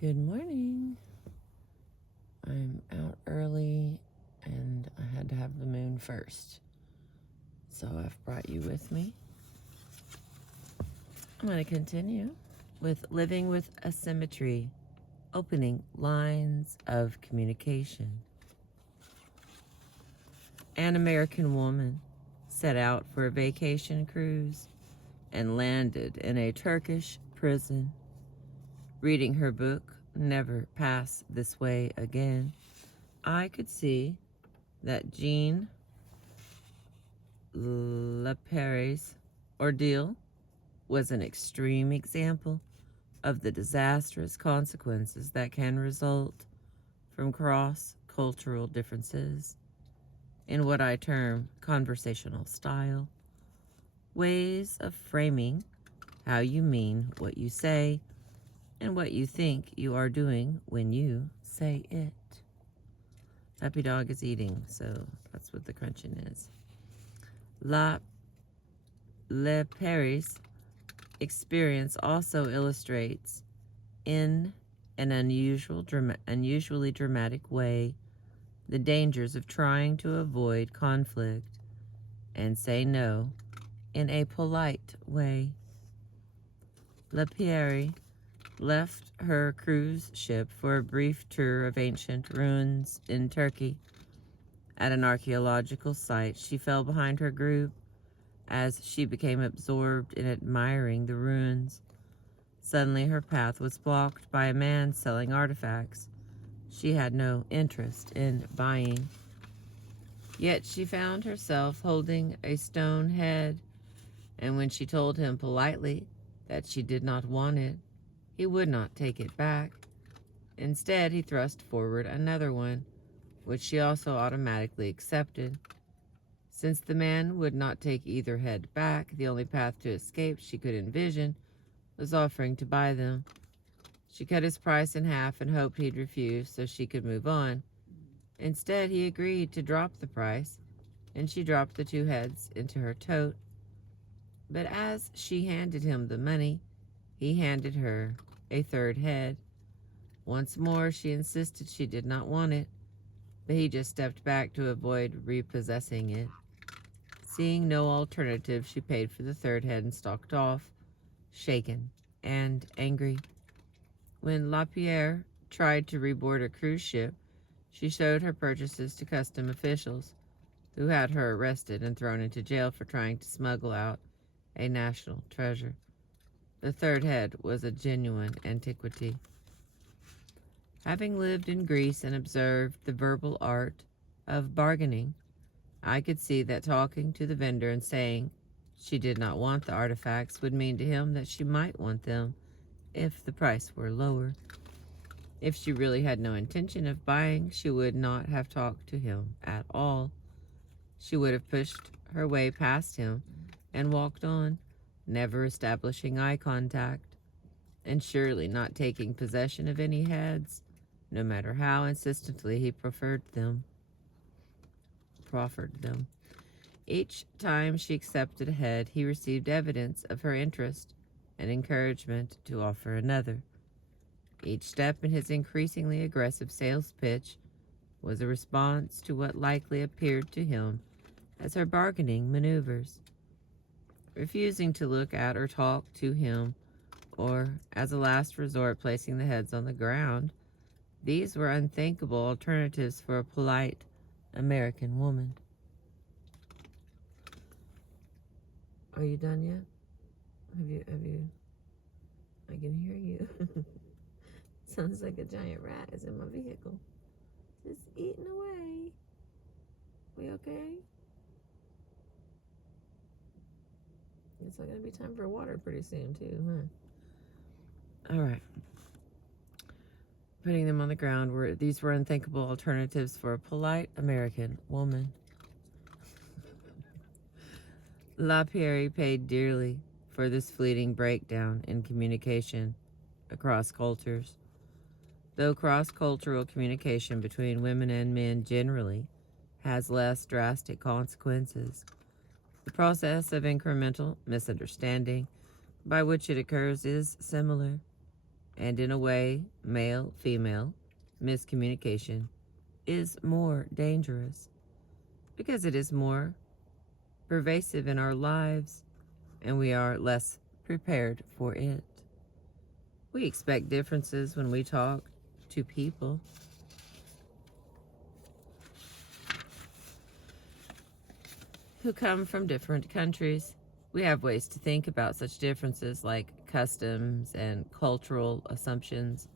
Good morning. I'm out early and I had to have the moon first. So I've brought you with me. I'm going to continue with living with asymmetry, opening lines of communication. An American woman set out for a vacation cruise and landed in a Turkish prison. Reading her book, Never Pass This Way Again, I could see that Jean Laperre's ordeal was an extreme example of the disastrous consequences that can result from cross-cultural differences in what I term conversational style, ways of framing how you mean what you say and what you think you are doing when you say it. Puppy dog is eating, so that's what the crunching is. Laperre's experience also illustrates, in an unusually dramatic way, the dangers of trying to avoid conflict and say no in a polite way. Laperre left her cruise ship for a brief tour of ancient ruins in Turkey. At an archaeological site, she fell behind her group as she became absorbed in admiring the ruins. Suddenly her path was blocked by a man selling artifacts she had no interest in buying. Yet she found herself holding a stone head, and when she told him politely that she did not want it, he would not take it back. Instead, he thrust forward another one, which she also automatically accepted. Since the man would not take either head back, the only path to escape she could envision was offering to buy them. She cut his price in half and hoped he'd refuse so she could move on. Instead, he agreed to drop the price, and she dropped the two heads into her tote. But as she handed him the money, he handed her a third head. Once more, she insisted she did not want it, but he just stepped back to avoid repossessing it. Seeing no alternative, she paid for the third head and stalked off, shaken and angry. When Laperre tried to reboard a cruise ship, she showed her purchases to custom officials, who had her arrested and thrown into jail for trying to smuggle out a national treasure. The third head was a genuine antiquity. Having lived in Greece and observed the verbal art of bargaining, I could see that talking to the vendor and saying she did not want the artifacts would mean to him that she might want them if the price were lower. If she really had no intention of buying, she would not have talked to him at all. She would have pushed her way past him and walked on, never establishing eye contact, and surely not taking possession of any heads, no matter how insistently he proffered them. Each time she accepted a head, he received evidence of her interest and encouragement to offer another. Each step in his increasingly aggressive sales pitch was a response to what likely appeared to him as her bargaining maneuvers. Refusing to look at or talk to him, or, as a last resort, placing the heads on the ground, these were unthinkable alternatives for a polite American woman. Are you done yet? Have you? I can hear you. Sounds like a giant rat is in my vehicle. Just eating away. We okay? It's gonna be time for water pretty soon too, huh? All right. Putting them on the ground, these were unthinkable alternatives for a polite American woman. Laperre paid dearly for this fleeting breakdown in communication across cultures. Though cross-cultural communication between women and men generally has less drastic consequences, the process of incremental misunderstanding by which it occurs is similar. and in a way, male-female miscommunication is more dangerous because it is more pervasive in our lives and we are less prepared for it. We expect differences when we talk to people. Who come from different countries. We have ways to think about such differences like customs and cultural assumptions,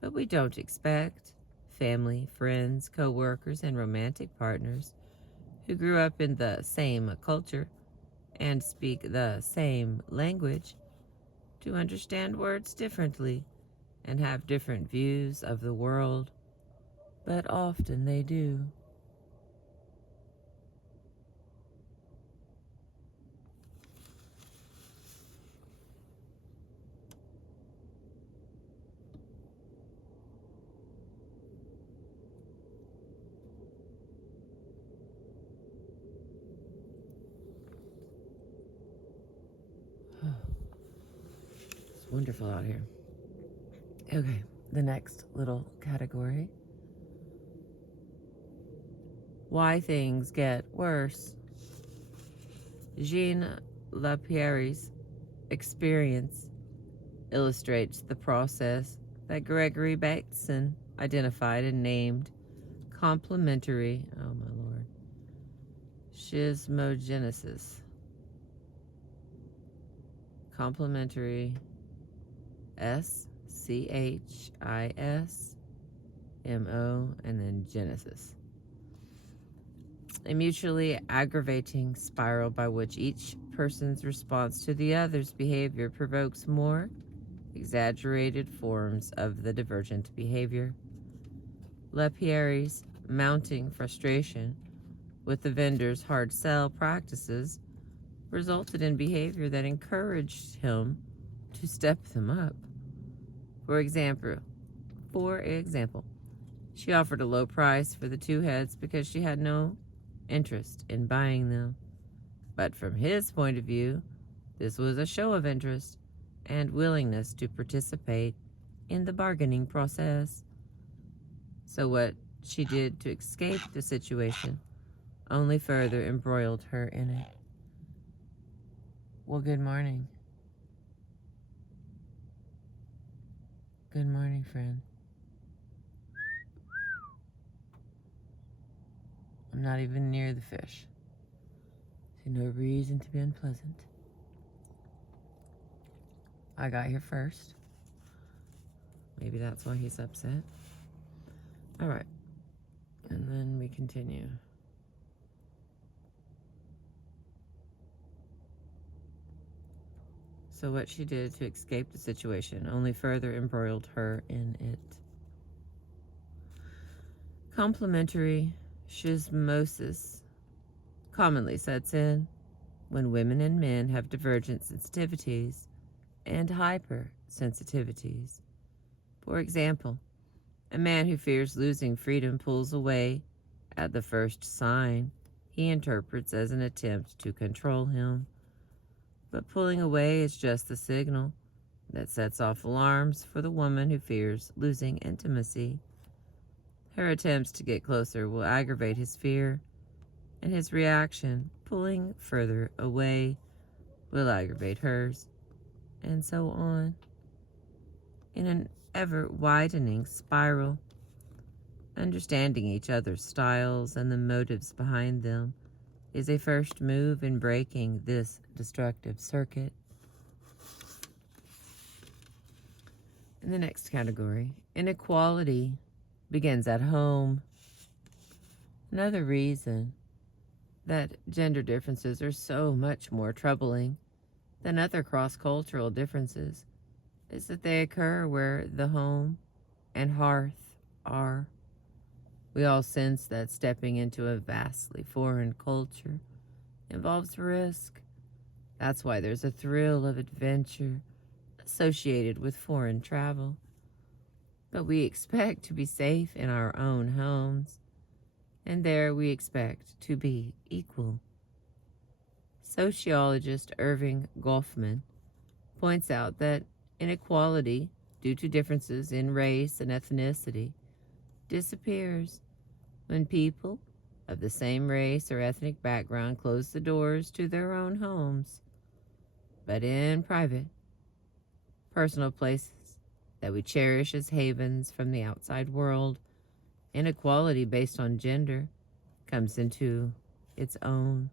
but we don't expect family, friends, co-workers, and romantic partners who grew up in the same culture and speak the same language to understand words differently and have different views of the world, but often they do. It's wonderful out here. Okay, the next little category. Why things get worse. Jean Lapierre's experience illustrates the process that Gregory Bateson identified and named complementary, oh my lord, schismogenesis. Complementary SCHISMO and then genesis. A mutually aggravating spiral by which each person's response to the other's behavior provokes more exaggerated forms of the divergent behavior. Lapierre's mounting frustration with the vendor's hard sell practices resulted in behavior that encouraged him to step them up. For example, she offered a low price for the 2 heads because she had no interest in buying them. But from his point of view, this was a show of interest and willingness to participate in the bargaining process. So what she did to escape the situation only further embroiled her in it. Well, good morning. Good morning, friend. I'm not even near the fish. See no reason to be unpleasant. I got here first. Maybe that's why he's upset. All right. And then we continue. So what she did to escape the situation only further embroiled her in it. Complementary schismosis commonly sets in when women and men have divergent sensitivities and hypersensitivities. For example, a man who fears losing freedom pulls away at the first sign he interprets as an attempt to control him. But pulling away is just the signal that sets off alarms for the woman who fears losing intimacy. Her attempts to get closer will aggravate his fear, and his reaction, pulling further away, will aggravate hers, and so on. In an ever-widening spiral, understanding each other's styles and the motives behind them is a first move in breaking this destructive circuit. In the next category, inequality begins at home. Another reason that gender differences are so much more troubling than other cross-cultural differences is that they occur where the home and hearth are. We all sense that stepping into a vastly foreign culture involves risk. That's why there's a thrill of adventure associated with foreign travel. But we expect to be safe in our own homes, and there we expect to be equal. Sociologist Irving Goffman points out that inequality due to differences in race and ethnicity disappears when people of the same race or ethnic background close the doors to their own homes. But in private, personal places that we cherish as havens from the outside world, inequality based on gender comes into its own.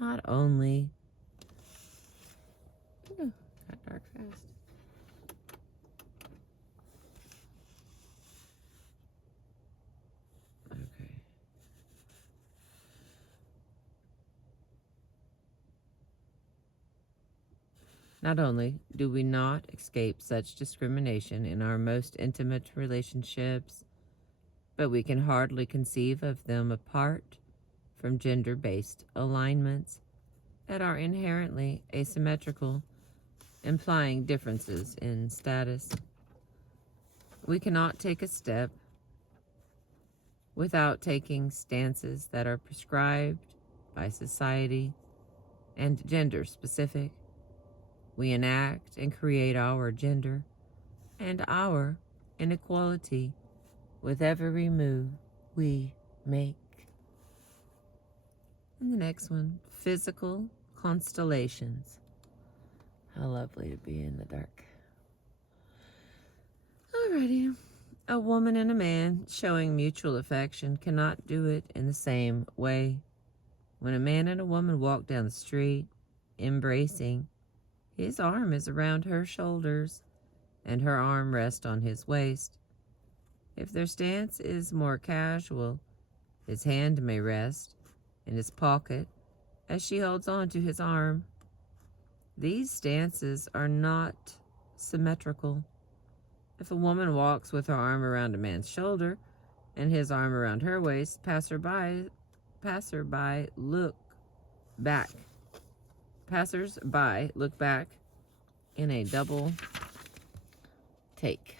Not only... Ooh, got dark fast. Okay. Not only do we not escape such discrimination in our most intimate relationships, but we can hardly conceive of them apart from gender-based alignments that are inherently asymmetrical, implying differences in status. We cannot take a step without taking stances that are prescribed by society and gender-specific. We enact and create our gender and our inequality with every move we make. And the next one, physical constellations. How lovely to be in the dark. Alrighty. A woman and a man showing mutual affection cannot do it in the same way. When a man and a woman walk down the street, embracing, his arm is around her shoulders, and her arm rests on his waist. If their stance is more casual, his hand may rest in his pocket as she holds on to his arm. These stances are not symmetrical. If a woman walks with her arm around a man's shoulder and his arm around her waist, passerby look back. Passers-by look back in a double take.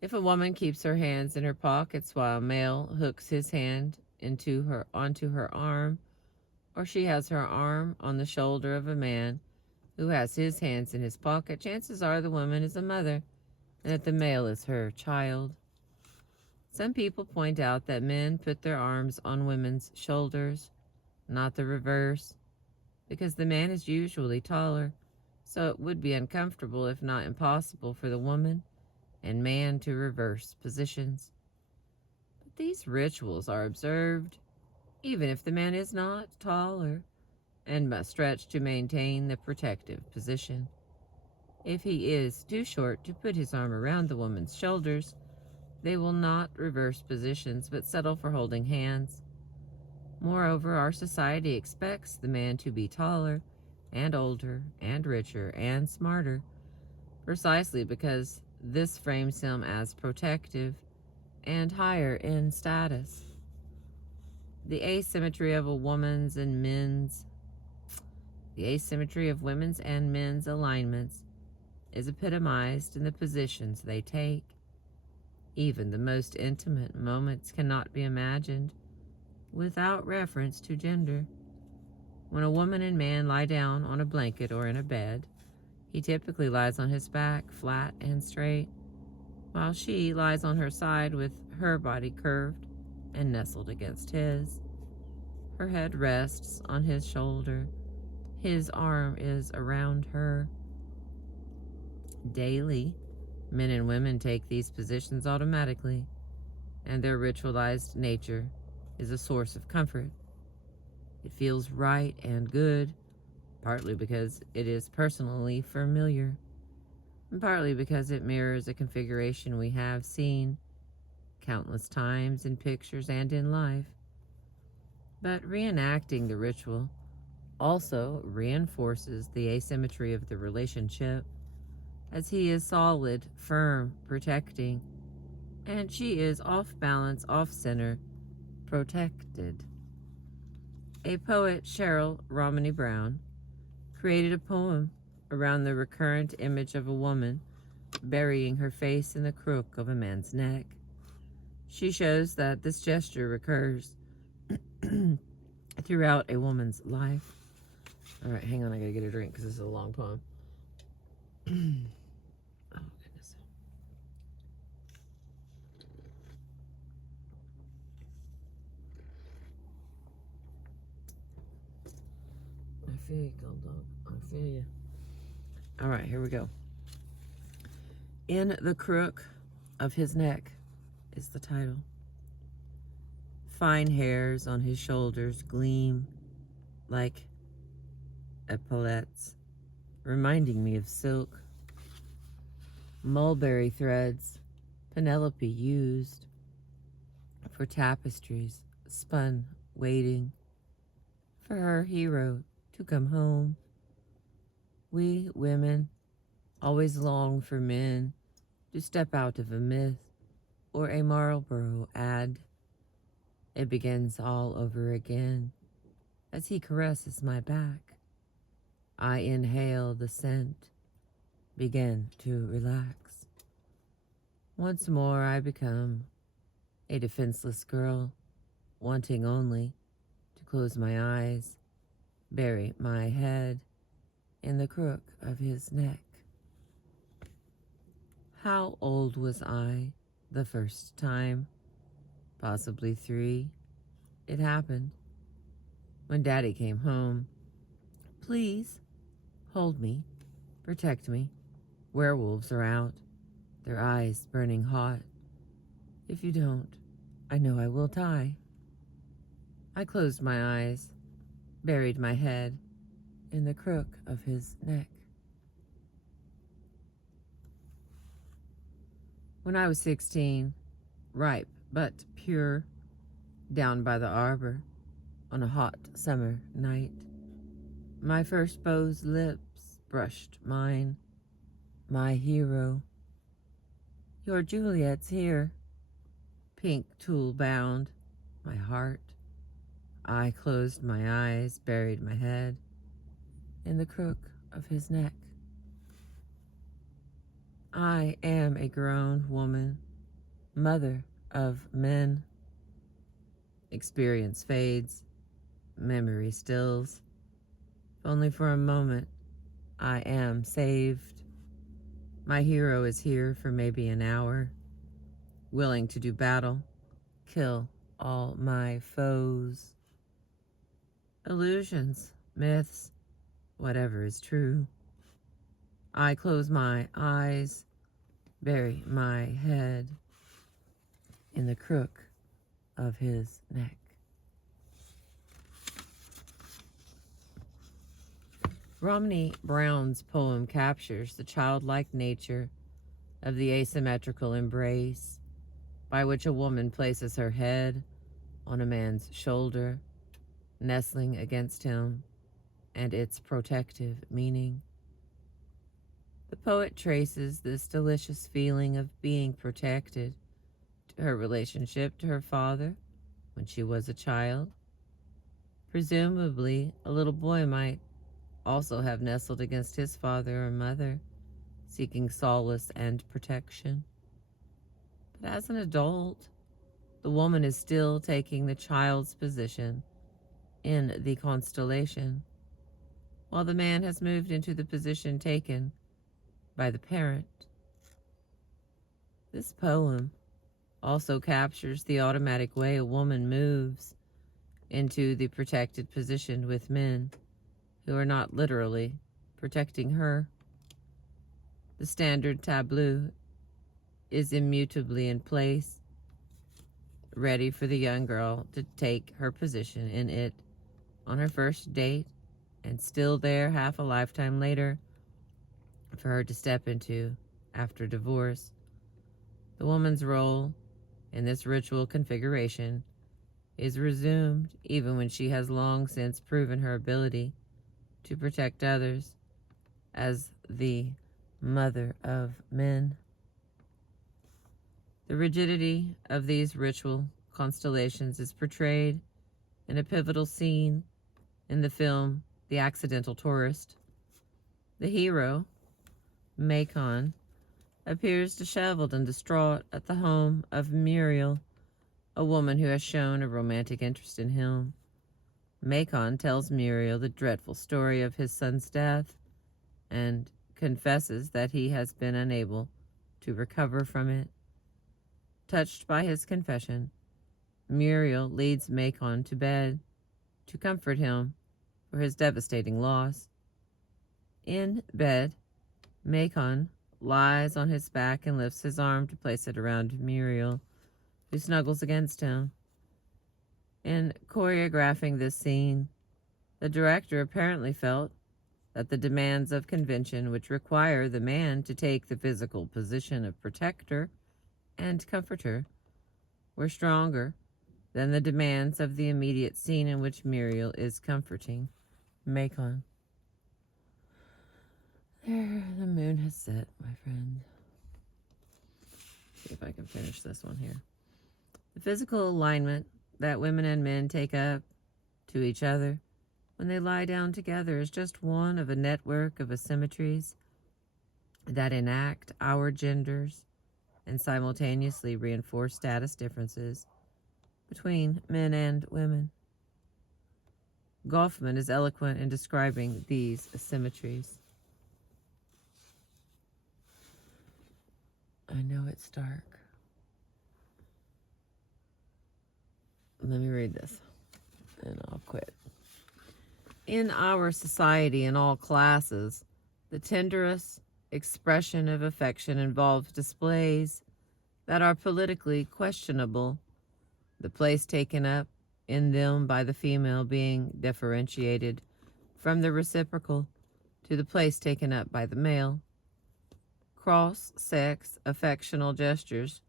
If a woman keeps her hands in her pockets while a male hooks his hand onto her arm, or she has her arm on the shoulder of a man who has his hands in his pocket, chances are the woman is a mother and that the male is her child. Some people point out that men put their arms on women's shoulders, not the reverse, because the man is usually taller, so it would be uncomfortable, if not impossible, for the woman and man to reverse positions. But these rituals are observed even if the man is not taller and must stretch to maintain the protective position. If he is too short to put his arm around the woman's shoulders, they will not reverse positions but settle for holding hands. Moreover, our society expects the man to be taller and older and richer and smarter, precisely because this frames him as protective and higher in status. The asymmetry of women's and men's alignments is epitomized in the positions they take. Even the most intimate moments cannot be imagined without reference to gender. When a woman and man lie down on a blanket or in a bed, he typically lies on his back, flat and straight, while she lies on her side with her body curved and nestled against his. Her head rests on his shoulder. His arm is around her. Daily, men and women take these positions automatically, and their ritualized nature is a source of comfort. It feels right and good, partly because it is personally familiar, and partly because it mirrors a configuration we have seen countless times in pictures and in life. But reenacting the ritual also reinforces the asymmetry of the relationship, as he is solid, firm, protecting, and she is off balance, off center, protected. A poet, Cheryl Romney Brown, created a poem around the recurrent image of a woman burying her face in the crook of a man's neck. She shows that this gesture recurs throughout a woman's life. All right, hang on. I gotta get a drink because this is a long poem. Oh, goodness. I feel you, Gold Dog. I feel you. All right, here we go. In the crook of his neck is the title. Fine hairs on his shoulders gleam like epaulettes, reminding me of silk. Mulberry threads Penelope used for tapestries spun, waiting for her hero to come home. We women always long for men to step out of a myth or a Marlboro ad. It begins all over again as he caresses my back. I inhale the scent, begin to relax. Once more I become a defenseless girl, wanting only to close my eyes, bury my head in the crook of his neck. How old was I the first time? Possibly 3. It happened when Daddy came home. Please hold me, protect me. Werewolves are out, their eyes burning hot. If you don't, I know I will die. I closed my eyes, buried my head in the crook of his neck. When I was 16, ripe but pure, down by the arbor on a hot summer night, my first beau's lips brushed mine. My hero, your Juliet's here, pink tulle bound, my heart. I closed my eyes, buried my head in the crook of his neck. I am a grown woman, mother of men. Experience fades, memory stills. If only for a moment, I am saved. My hero is here for maybe an hour, willing to do battle, kill all my foes. Illusions, myths, whatever is true. I close my eyes, bury my head in the crook of his neck. Romney Brown's poem captures the childlike nature of the asymmetrical embrace by which a woman places her head on a man's shoulder, nestling against him, and its protective meaning. The poet traces this delicious feeling of being protected to her relationship to her father when she was a child. Presumably, a little boy might also have nestled against his father or mother, seeking solace and protection. But as an adult, the woman is still taking the child's position in the constellation, while the man has moved into the position taken by the parent. This poem also captures the automatic way a woman moves into the protected position with men who are not literally protecting her. The standard tableau is immutably in place, ready for the young girl to take her position in it on her first date, and still there half a lifetime later for her to step into after divorce. The woman's role in this ritual configuration is resumed even when she has long since proven her ability to protect others as the mother of men. The rigidity of these ritual constellations is portrayed in a pivotal scene in the film The Accidental Tourist. The hero, Macon, appears disheveled and distraught at the home of Muriel, a woman who has shown a romantic interest in him. Macon tells Muriel the dreadful story of his son's death and confesses that he has been unable to recover from it. Touched by his confession, Muriel leads Macon to bed to comfort him for his devastating loss. In bed, Macon lies on his back and lifts his arm to place it around Muriel, who snuggles against him. In choreographing this scene, the director apparently felt that the demands of convention, which require the man to take the physical position of protector and comforter, were stronger than the demands of the immediate scene in which Muriel is comforting Macon. There, the moon has set, my friend. See if I can finish this one here. The physical alignment that women and men take up to each other when they lie down together is just one of a network of asymmetries that enact our genders and simultaneously reinforce status differences between men and women. Goffman is eloquent in describing these asymmetries. I know it's dark. Let me read this, and I'll quit. In our society, in all classes, the tenderest expression of affection involves displays that are politically questionable, the place taken up in them by the female being differentiated from the reciprocal to the place taken up by the male. Cross-sex affectional gestures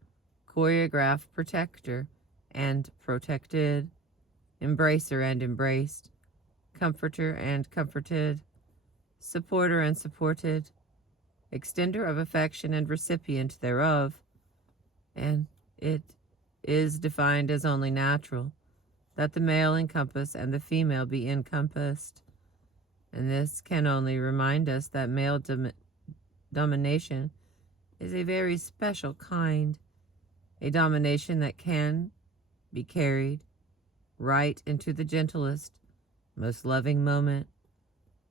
choreograph protector and protected, embracer and embraced, comforter and comforted, supporter and supported, extender of affection and recipient thereof, and it is defined as only natural that the male encompass and the female be encompassed, and this can only remind us that male domination is a very special kind, a domination that can be carried right into the gentlest, most loving moment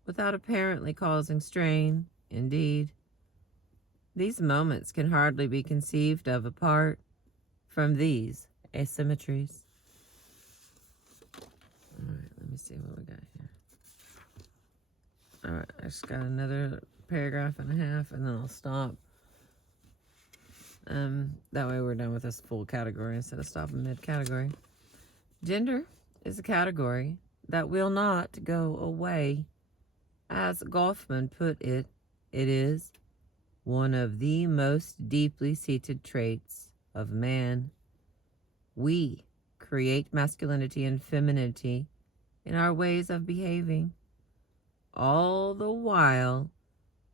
without apparently causing strain. Indeed, these moments can hardly be conceived of apart from these asymmetries. All right, let me see what we got here. All right, I just got another paragraph and a half, and then I'll stop. That way we're done with this full category instead of stopping mid-category. Gender is a category that will not go away. As Goffman put it, it is one of the most deeply seated traits of man. We create masculinity and femininity in our ways of behaving, all the while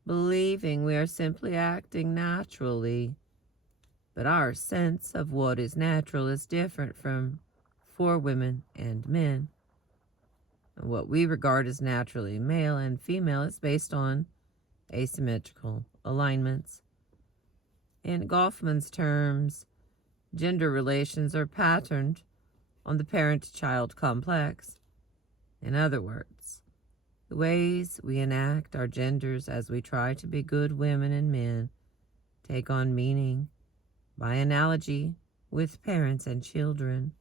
believing we are simply acting naturally. But our sense of what is natural is different for women and men. And what we regard as naturally male and female is based on asymmetrical alignments. In Goffman's terms, gender relations are patterned on the parent-child complex. In other words, the ways we enact our genders as we try to be good women and men take on meaning by analogy with parents and children.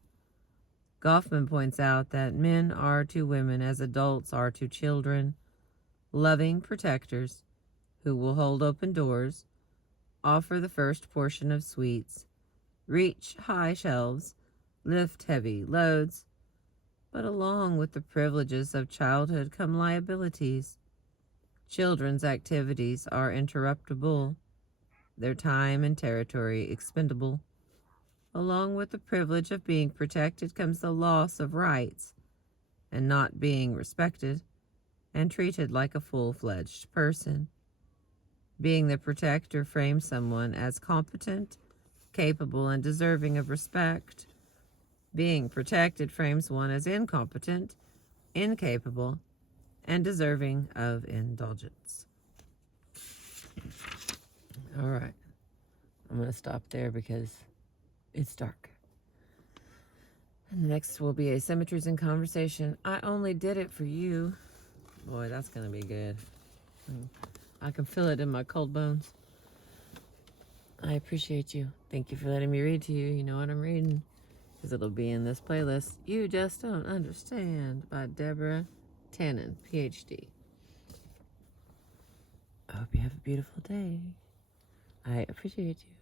Goffman points out that men are to women as adults are to children, loving protectors who will hold open doors, offer the first portion of sweets, reach high shelves, lift heavy loads. But along with the privileges of childhood come liabilities. Children's activities are interruptible, their time and territory expendable. Along with the privilege of being protected comes the loss of rights and not being respected and treated like a full-fledged person. Being the protector frames someone as competent, capable, and deserving of respect. Being protected frames one as incompetent, incapable, and deserving of indulgence. All right. I'm going to stop there because it's dark. And the next will be Asymmetries in Conversation. I only did it for you. Boy, that's going to be good. I can feel it in my cold bones. I appreciate you. Thank you for letting me read to you. You know what I'm reading, because it'll be in this playlist. You Just Don't Understand by Deborah Tannen, PhD. I hope you have a beautiful day. I appreciate you.